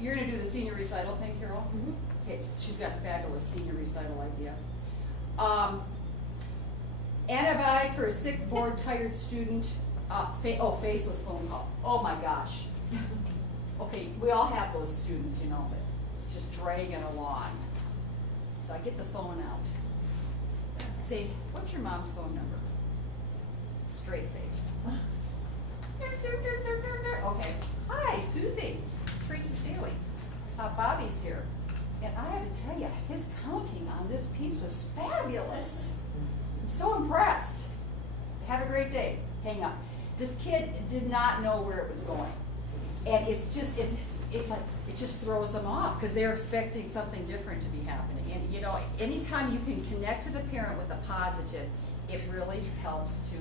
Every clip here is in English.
You're gonna do the senior recital thing, Carol? Mm-hmm. Okay, she's got a fabulous senior recital idea. Antibiotic for a sick, bored, tired student. Faceless phone call. Oh my gosh. Okay, we all have those students, you know, but it's just dragging along. So I get the phone out. I say, what's your mom's phone number? Straight face. Okay. Hi, Susie. Theresa Stehly. Bobby's here. And I have to tell you, his counting on this piece was fabulous. I'm so impressed. Have a great day. Hang up. This kid did not know where it was going. And it's just, it's like, it just throws them off because they're expecting something different to be happening. And you know, anytime you can connect to the parent with a positive, it really helps to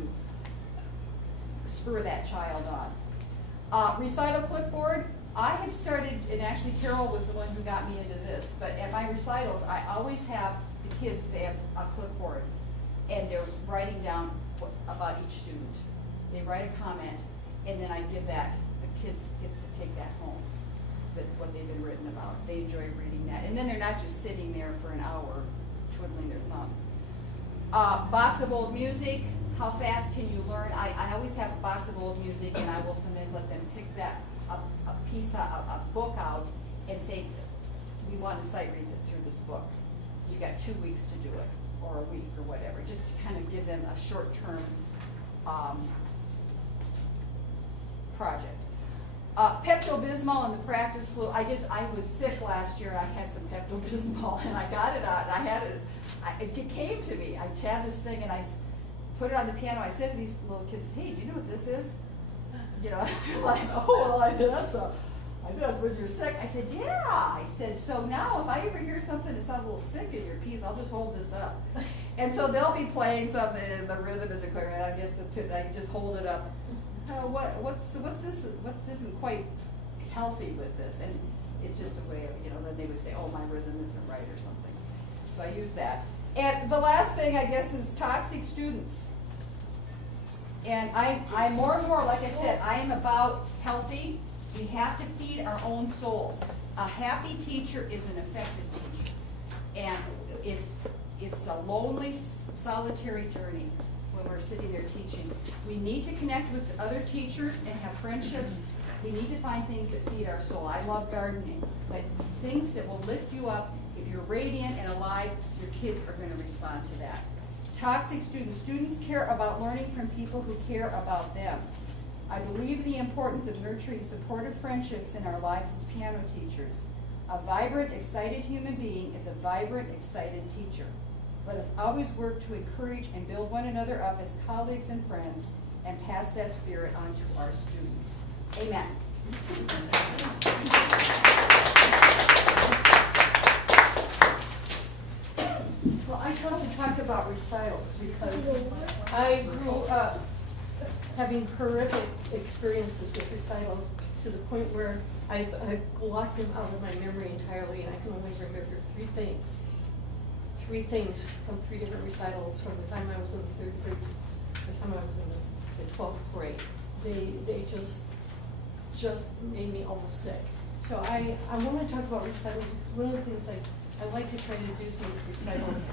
spur that child on. Recital clipboard, I have started, and actually Carol was the one who got me into this, but at my recitals, I always have the kids, they have a clipboard, and they're writing down about each student. They write a comment, and then I give that, the kids get to take that home, what they've been written about. They enjoy reading that. And then they're not just sitting there for an hour twiddling their thumb. Box of old music, how fast can you learn? I always have a box of old music, and I will sometimes let them pick that, a book out and say, we want to sight read it through this book. You got 2 weeks to do it, or a week, or whatever, just to kind of give them a short-term project. Pepto-Bismol and the practice flu. I was sick last year, and I had some Pepto-Bismol, and I got it out, and I had it, it came to me. I had this thing, and I put it on the piano. I said to these little kids, hey, do you know what this is? You know, like, oh, well, I know that's when you're sick. I said, yeah. I said, so now if I ever hear something that sounds a little sick in your piece, I'll just hold this up. And so they'll be playing something, and the rhythm isn't clear, and I just hold it up. What's this? What isn't quite healthy with this? And it's just a way of, you know, then they would say, oh, my rhythm isn't right or something. So I use that. And the last thing, I guess, is toxic students. And I more and more, like I said, I am about healthy. We have to feed our own souls. A happy teacher is an effective teacher. And it's a lonely, solitary journey when we're sitting there teaching. We need to connect with other teachers and have friendships. We need to find things that feed our soul. I love gardening, but things that will lift you up. If you're radiant and alive, your kids are going to respond to that. Toxic students. Students care about learning from people who care about them. I believe the importance of nurturing supportive friendships in our lives as piano teachers. A vibrant, excited human being is a vibrant, excited teacher. Let us always work to encourage and build one another up as colleagues and friends and pass that spirit on to our students. Amen. Well, I chose to talk about recitals because I grew up having horrific experiences with recitals to the point where I blocked them out of my memory entirely, and I can only remember three things from 3 different recitals from the time I was in the 3rd grade to the time I was in the 12th grade. They just made me almost sick. So I want to talk about recitals because one of the things I like to try to do is make recitals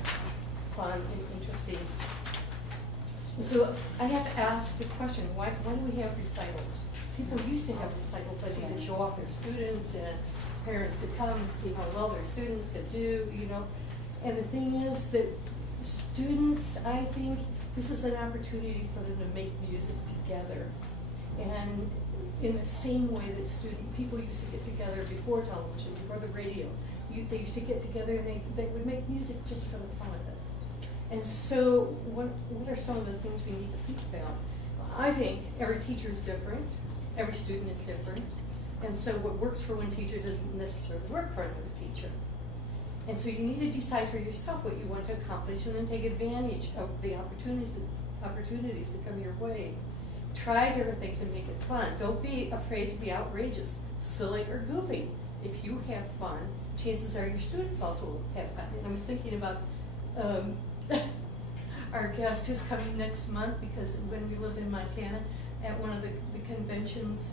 fun and interesting. And so I have to ask the question, why do we have recitals? People used to have recitals, I think, to show off their students, and parents could come and see how well their students could do, you know. And the thing is that students, I think, this is an opportunity for them to make music together. And in the same way that people used to get together before television, before the radio, they used to get together and they would make music just for the fun of it. And so what are some of the things we need to think about? I think every teacher is different, every student is different, and so what works for one teacher doesn't necessarily work for another teacher. And so you need to decide for yourself what you want to accomplish and then take advantage of the opportunities that come your way. Try different things and make it fun. Don't be afraid to be outrageous, silly, or goofy. If you have fun, chances are your students also will have fun. And I was thinking about our guest who's coming next month, because when we lived in Montana, at one of the conventions,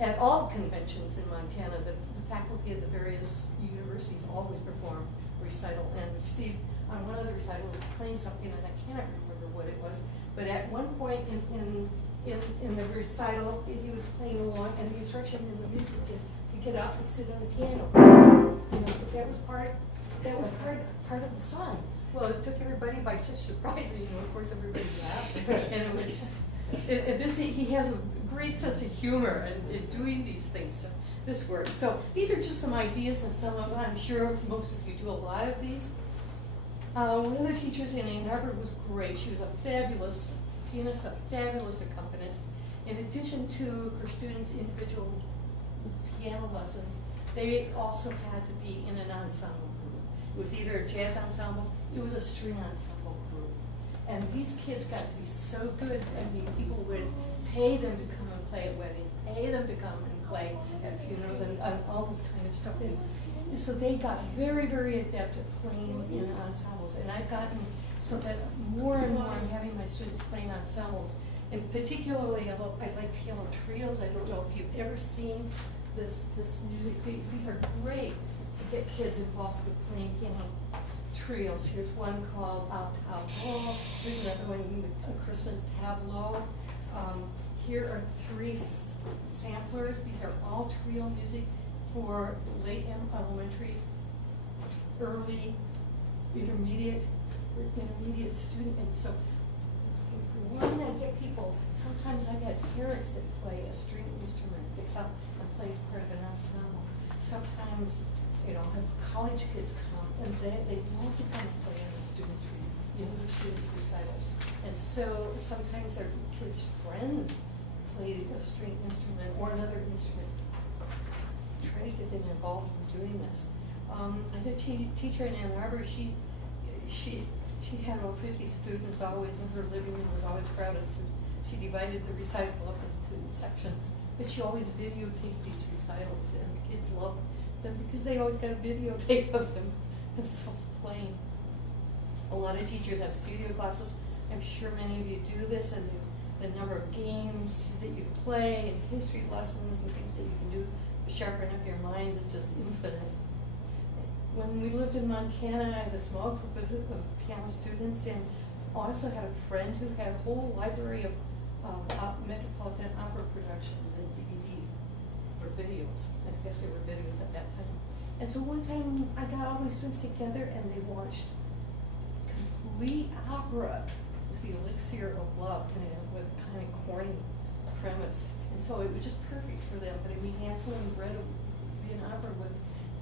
at all conventions in Montana, the faculty of the various universities always perform recital. And Steve, on one of the recitals, was playing something, and I can't remember what it was, but at one point in the recital, he was playing along, and the instruction in the music is to get up and sit on the piano. You know, so that was part of the song. Well, it took everybody by such surprise, and, you know, of course, everybody laughed. And it was, he has a great sense of humor in doing these things. So this worked. So these are just some ideas, and some of them, I'm sure most of you do a lot of these. One of the teachers in Ann Arbor was great. She was a fabulous pianist, a fabulous accompanist. In addition to her students' individual piano lessons, they also had to be in an ensemble group. It was either a jazz ensemble, it was a string ensemble group. And these kids got to be so good. I mean, people would pay them to come and play at weddings, pay them to come and play at funerals, and all this kind of stuff. And so they got very, very adept at playing in ensembles. And I've gotten so that more and more I'm having my students playing ensembles. And particularly, I like piano trios. I don't know if you've ever seen this music. These are great to get kids involved with playing piano trios. Here's one called Au Tableau. There's another one, a Christmas Tableau. Here are 3 samplers. These are all trio music for late elementary, early, intermediate student. And so when I get people, sometimes I get parents that play a string instrument that come and play as part of an ensemble. Sometimes, you know, have college kids come, and they love to come and play in the students' recitals. And so sometimes their kids' friends play a string instrument or another instrument. Try to get them involved in doing this. I had a teacher in Ann Arbor. She had over 50 students always, and her living room was always crowded. So she divided the recital up into sections. But she always videotaped these recitals, and the kids loved them because they always got a videotape of themselves playing. A lot of teachers have studio classes. I'm sure many of you do this, and the number of games that you can play, and history lessons, and things that you can do to sharpen up your minds is just infinite. When we lived in Montana, I had a small group of piano students, and also had a friend who had a whole library of Metropolitan Opera productions and DVDs, or videos. I guess they were videos at that time. And so one time I got all my students together, and they watched complete opera. It was the elixir of love, with a kind of corny premise. And so it was just perfect for them. But I mean, Hansel and Gretel would be an opera with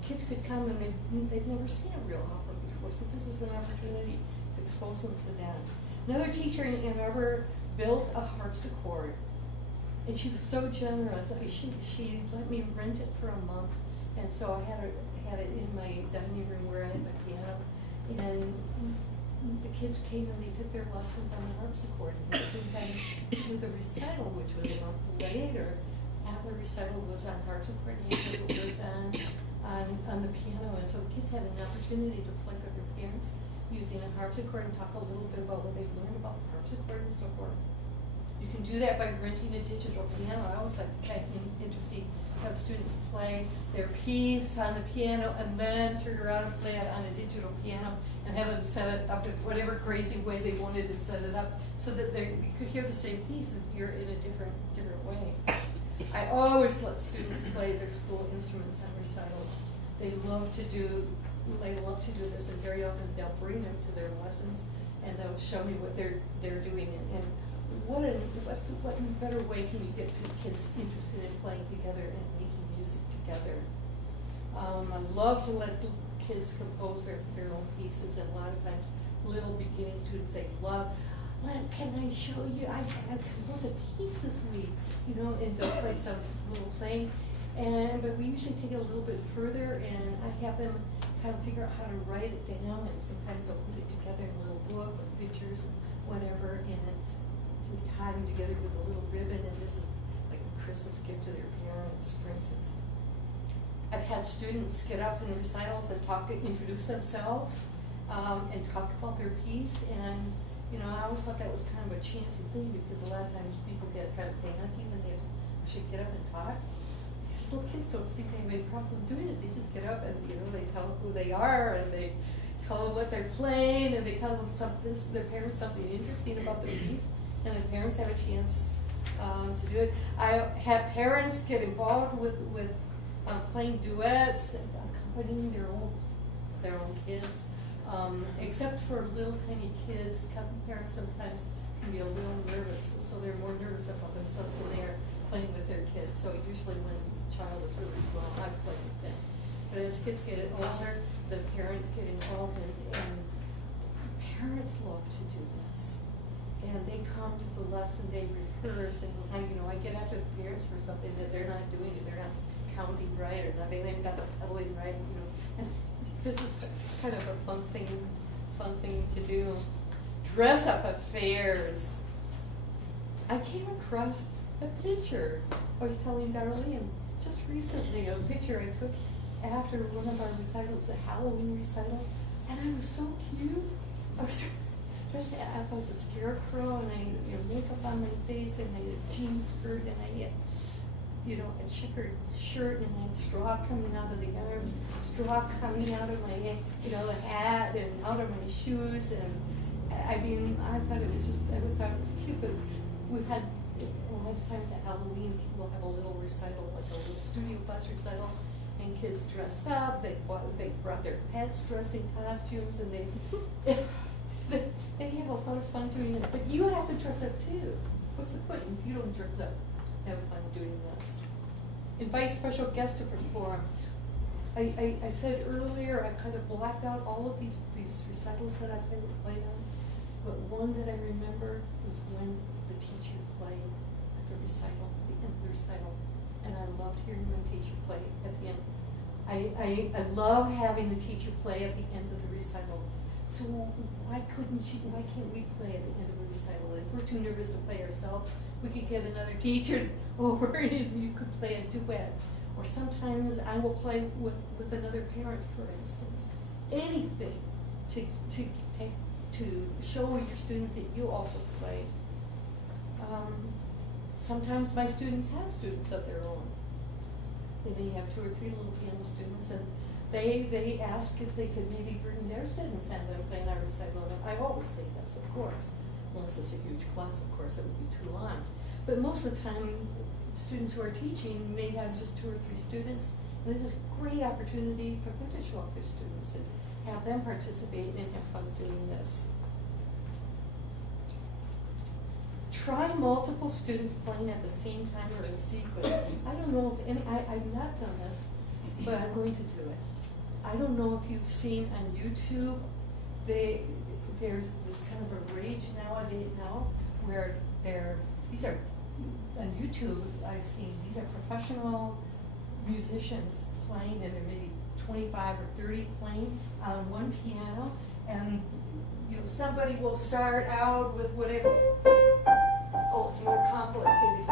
kids could come, and they've never seen a real opera before. So this is an opportunity to expose them to that. Another teacher in Ann Arbor built a harpsichord, and she was so generous. She let me rent it for a month, and so I had it in my dining room where I had my piano, and the kids came and they took their lessons on the harpsichord, and they came time to do the recital, which was a month later. After the recital was on harpsichord, and it was on the piano, and so the kids had an opportunity to play with their parents using a harpsichord and talk a little bit about what they've learned about the harpsichord and so forth. You can do that by renting a digital piano. I always like kind of interesting to have students play their piece on the piano and then turn around and play it on a digital piano and have them set it up in whatever crazy way they wanted to set it up so that you could hear the same piece as you're in a different way. I always let students play their school instruments on recitals. They love to do this, and very often they'll bring them to their lessons and they'll show me what they're doing. And what better way can you get kids interested in playing together and making music together? I love to let kids compose their own pieces, and a lot of times little beginning students, they love, can I show you? I composed a piece this week, and they'll play some little thing. But we usually take it a little bit further, and I have them kind of figure out how to write it down, and sometimes they'll put it together in a little book with pictures and whatever, and then we tie them together with a little ribbon, and this is like a Christmas gift to their parents, for instance. I've had students get up in recitals and introduce themselves, and talk about their piece, and I always thought that was kind of a chancy thing, because a lot of times people get kind of panicky when they have to actually get up and talk. little kids don't seem to have any problem doing it. They just get up and, they tell who they are, and they tell them what they're playing, and they tell them their parents something interesting about the piece, and the parents have a chance to do it. I have parents get involved with playing duets, accompanying their own kids. Except for little tiny kids, parents sometimes can be a little nervous, so they're more nervous about themselves than they are playing with their kids. So usually when the child is really small, I play with them. But as kids get older, the parents get involved, and parents love to do this. And they come to the lesson, they rehearse, and I get after the parents for something that they're not doing, they're not counting right or nothing, they haven't got the pedaling right, And this is kind of a fun thing to do. Dress up affairs. I came across a picture. I was telling Darlene just recently, a picture I took after one of our recitals, a Halloween recital, and I was so cute. I was dressed up as a scarecrow, and I had makeup on my face, and I had a jean skirt, and I had a checkered shirt, and I had straw coming out of the arms, straw coming out of my, the hat, and out of my shoes, and I thought it was cute, but we've had, a lot of times at Halloween, we'll have a little recital, like a little studio class recital, and kids dress up, they brought their pets dressed in costumes, and they have a lot of fun doing it, but you have to dress up too. What's the point if you don't dress up? Have fun doing this. Invite special guests to perform. I said earlier I kind of blacked out all of these recitals that I've been played on, but one that I remember was when the teacher played at the recital, the end of the recital, and I loved hearing my teacher play at the end. I love having the teacher play at the end of the recital. So why can't we play at the end of a recital? If we're too nervous to play ourselves, we could get another teacher over and you could play a duet. Or sometimes I will play with another parent, for instance. Anything to show your student that you also play. Sometimes my students have students of their own. They may have 2 or 3 little piano students, and they ask if they could maybe bring their students and them playing our recital. I always say yes, of course. Unless it's a huge class, of course, that would be too long. But most of the time, students who are teaching may have just 2 or 3 students, and this is a great opportunity for them to show off their students and have them participate and have fun doing this. Try multiple students playing at the same time or in sequence. I don't know if I've not done this, but I'm going to do it. I don't know if you've seen on YouTube, there's this kind of a rage nowadays where these are on YouTube, I've seen these are professional musicians playing, and there may be 25 or 30 playing on one piano, and somebody will start out with whatever, it's more complicated,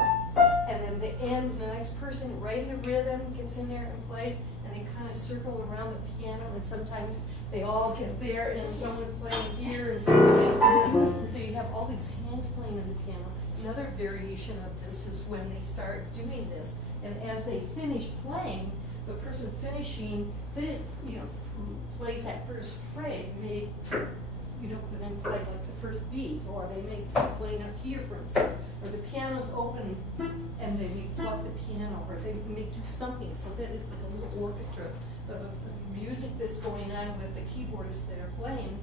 and then the next person right in the rhythm gets in there and plays, and they kind of circle around the piano, and sometimes they all get there, and someone's playing here, and someone's playing here, and so you have all these hands playing in the piano. Another variation of this is when they start doing this, and as they finish playing, the person finishing, who plays that first phrase may, then play like the first beat, or they may be playing up here, for instance, or the piano's open, and they may pluck the piano, or they may do something, so that is like a little orchestra of music that's going on with the keyboardists that are playing,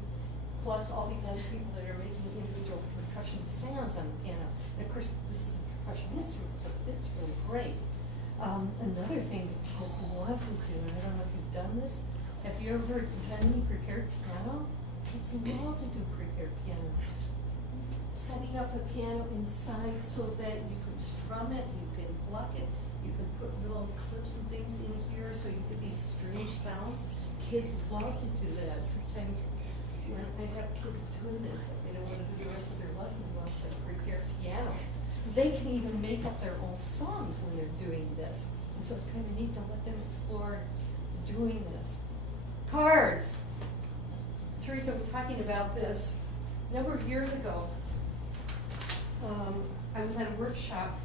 plus all these other people that are making individual percussion sounds on the piano. And of course, this is a percussion instrument, so it's really great. Another thing that kids love to do, and I don't know if you've done this, have you ever done any prepared piano? Kids love to do prepared piano. Setting up the piano inside so that you can strum it, you can pluck it, you can put little clips and things in here so you get these strange sounds. Kids love to do that. Sometimes when I have kids doing this, they don't want to do the rest of their lesson, they want to play prepared piano. They can even make up their own songs when they're doing this. And so it's kind of neat to let them explore doing this. Cards. Theresa was talking about this a number of years ago. I was at a workshop,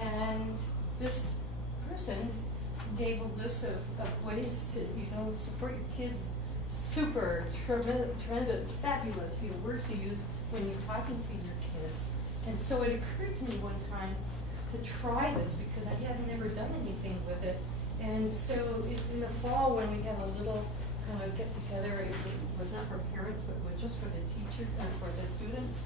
and this person gave a list of ways to, you know, support your kids. Super, tremendous, fabulous, you know, words to use when you're talking to your kids. And so it occurred to me one time to try this because I had never done anything with it. And so in the fall, when we had a little kind of get together, it was not for parents, but was just for the teacher and for the students.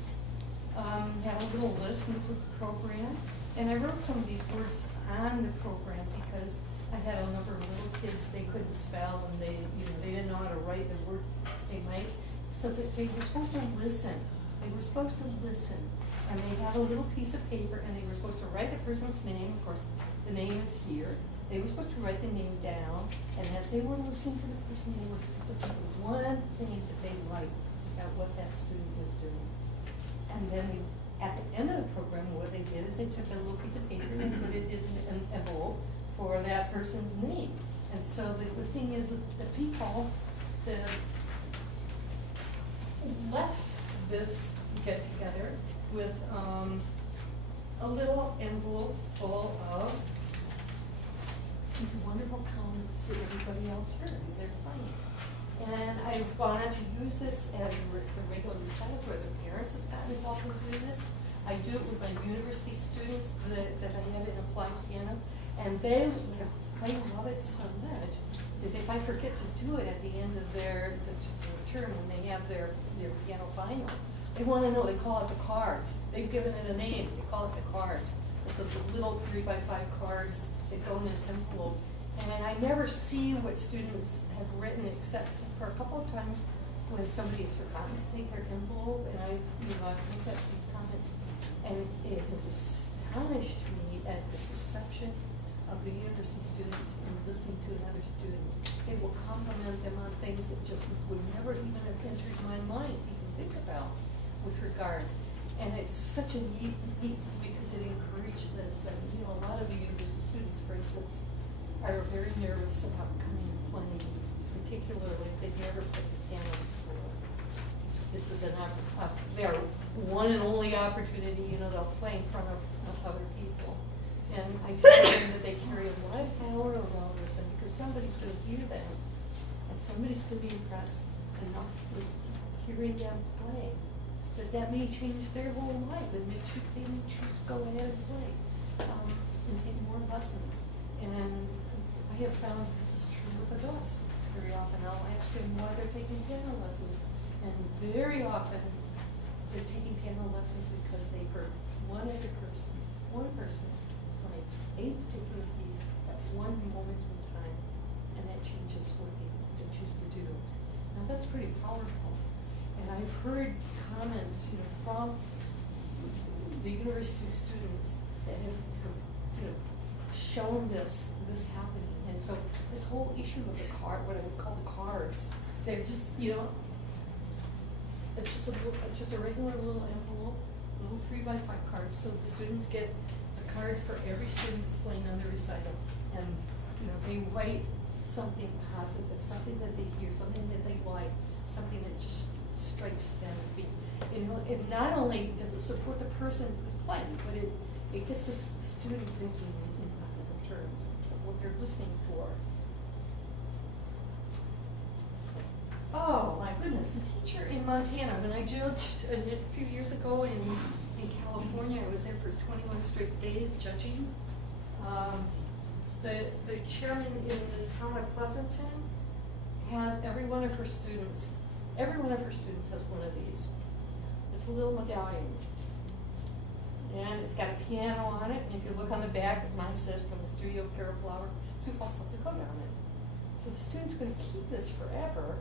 Had a little list, and this is the program. And I wrote some of these words on the program because I had a number of little kids, they couldn't spell and they, you know, they didn't know how to write the words they might. So that they were supposed to listen. They were supposed to listen. And they had a little piece of paper and they were supposed to write the person's name. Of course, the name is here. They were supposed to write the name down. And as they were listening to the person, they were supposed to think of one thing that they liked about what that student was doing. And then they, at the end of the program, what they did is they took a little piece of paper and put it in an envelope for that person's name. And so the thing is that the people that left this get together with a little envelope full of these wonderful comments that everybody else heard. They're funny. And I wanted to use this as the regular recital where the parents have gotten involved in doing this. I do it with my university students that I have in applied piano. And they love it so much that if I forget to do it at the end of their term when they have their piano final, they want to know. They call it the cards. They've given it a name. They call it the cards. So the little 3x5 cards that go in an envelope. And I never see what students have written except for a couple of times when somebody has forgotten to take their envelope, and I've looked at these comments, and it has astonished me at the perception of the university students and listening to another student. They will compliment them on things that just would never even have entered my mind to even think about with regard. And it's such a neat because it encouraged this. And you know, a lot of the university students, for instance, are very nervous about coming and playing, particularly if they've never played the piano before. So this is their one and only opportunity. You know, they'll play in front of other people. And I tell them that they carry a live flower around with them because somebody's going to hear them, and somebody's going to be impressed enough with hearing them play that may change their whole life and they may choose to go ahead and play and take more lessons. And I have found this is true with adults. Very often I'll ask them why they're taking piano lessons, and very often they're taking piano lessons because they've heard one person play a particular piece at one moment in time, and that changes what they choose to do. Now that's pretty powerful. And I've heard comments, you know, from the university students that have shown this happening. And so this whole issue of the card, what I would call the cards, they're just, you know, it's just a regular little envelope, little 3x5 cards. So the students get a card for every student who's playing on the recital, and you know, they write something positive, something that they hear, something that they like, something that just strikes them as being, you know, it not only does it support the person who's playing, but it gets the student thinking in positive terms of what they're listening for. Oh my goodness, the teacher in Montana, when I judged a few years ago in California, I was there for 21 straight days judging. The chairman in the town of Pleasanton has every one of her students has one of these. It's a little medallion. And it's got a piano on it, and if you look on the back, mine says from the studio of Carol Flower, Sioux, South Dakota on it. So the student's going to keep this forever.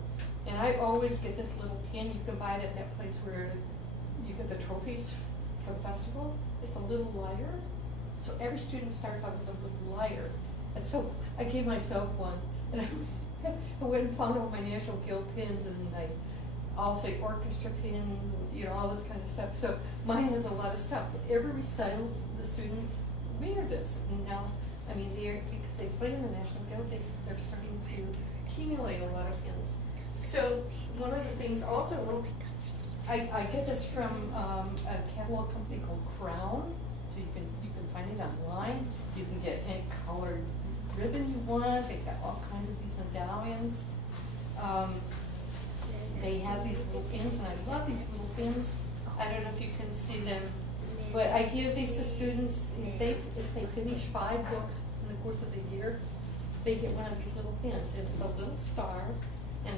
And I always get this little pin. You can buy it at that place where you get the trophies for the festival. It's a little lighter. So every student starts out with a little lighter. And so I gave myself one. And I went and found all my National Guild pins, and I'll say orchestra pins, and you know, all this kind of stuff. So mine has a lot of stuff. But every recital, the students wear this. And now, I mean, because they play in the National Guild, they're starting to accumulate a lot of pins. So one of the things also, I get this from a catalog company called Crown. So you can find it online. You can get any colored ribbon you want. They've got all kinds of these medallions. They have these little pins, and I love these little pins. I don't know if you can see them, but I give these to students. If they finish 5 books in the course of the year, they get one of these little pins. And it's a little star, and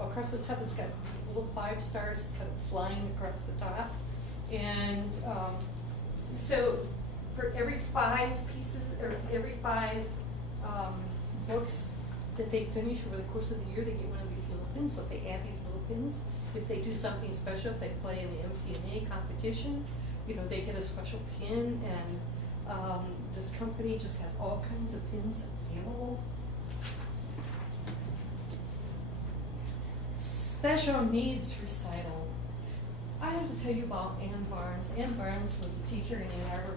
across the top it's got these little 5 stars kind of flying across the top. And so for every 5 pieces, or every 5 books that they finish over the course of the year, they get one of these little pins. So if they add these little pins, if they do something special, if they play in the MTNA competition, you know, they get a special pin. And this company just has all kinds of pins available. Special needs recital. I have to tell you about Ann Barnes. Ann Barnes was a teacher in Ann Arbor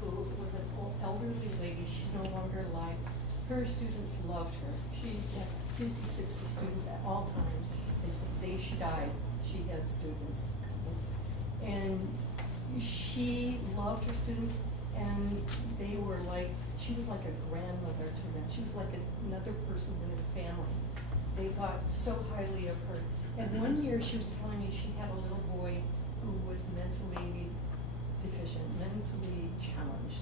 who was an elderly lady. She's no longer alive. Her students loved her. She had 50, 60 students at all times. Until the day she died, she had students. And she loved her students, and they were like, she was like a grandmother to them. She was like another person in her family. They thought so highly of her. And one year she was telling me she had a little boy who was mentally deficient, mentally challenged.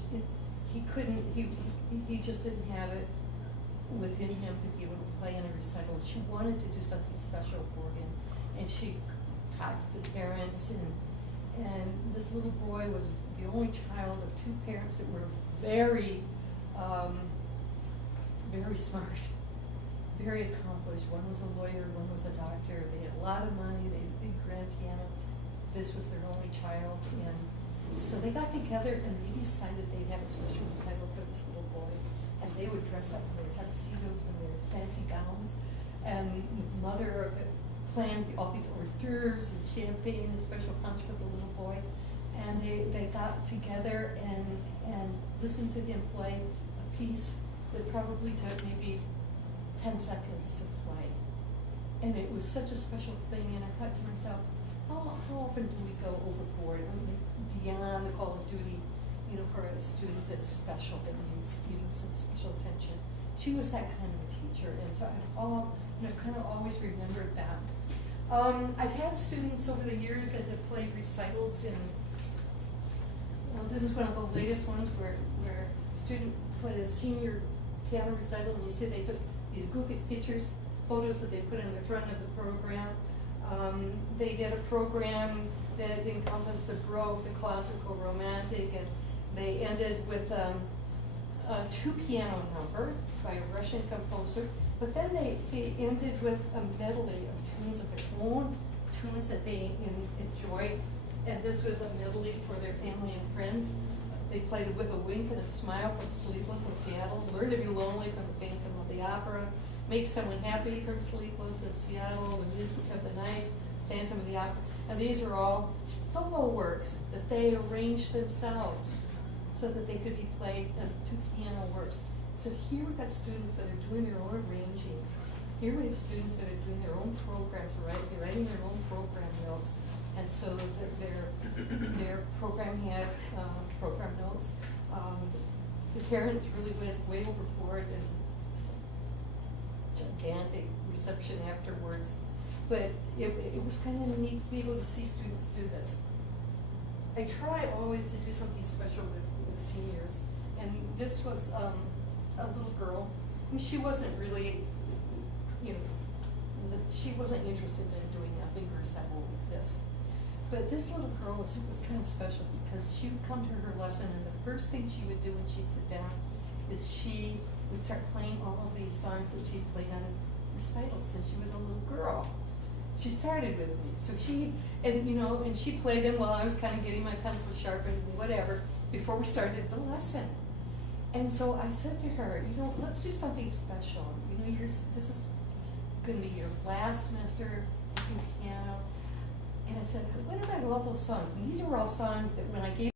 He just didn't have it within him to be able to play in a recital. She wanted to do something special for him, and she talked to the parents, and this little boy was the only child of 2 parents that were very, very smart, very accomplished. One was a lawyer, one was a doctor. They had a lot of money, they had a big grand piano. This was their only child, and so they got together and they decided they'd have a special recital for this little boy. And they would dress up in their tuxedos and their fancy gowns. And mother planned all these hors d'oeuvres and champagne and special punch for the little boy. And they got together and listened to him play a piece that probably took maybe 10 seconds to play. And it was such a special thing, and I thought to myself, how often do we go overboard, beyond the call of duty, you know, for a student that's special, that needs, you know, some special attention. She was that kind of a teacher, and so I've kind of always remembered that. I've had students over the years that have played recitals, and this is one of the latest ones where a student played a senior piano recital, and you see they took these goofy pictures, photos that they put in the front of the program. They did a program that encompassed the Baroque, the classical, romantic, and they ended with a 2-piano number by a Russian composer. But then they ended with a medley of tunes of their own, tunes that they enjoyed. And this was a medley for their family and friends. They played it With a Wink and a Smile from Sleepless in Seattle, Learn to Be Lonely from the Phantom of the Opera, Make Someone Happy from Sleepless in Seattle, The Music of the Night, Phantom of the Opera. And these are all solo works that they arranged themselves so that they could be played as 2-piano works. So here we've got students that are doing their own arranging. Here we have students that are doing their own programs, they're writing their own program notes. And so their program had program notes. The parents really went way overboard, and gigantic reception afterwards. But it was kind of neat to be able to see students do this. I try always to do something special with seniors, and this was a little girl. I mean, she wasn't really, you know, she wasn't interested in doing a finger recital with this. But this little girl was kind of special because she would come to her lesson, and the first thing she would do when she'd sit down is she would start playing all of these songs that she'd played on recitals since she was a little girl. She started with me, so and she played them while I was kind of getting my pencil sharpened and whatever before we started the lesson. And so I said to her, you know, let's do something special. You know, this is going to be your last semester in piano. And I said, what about all those songs? And these are all songs that when I gave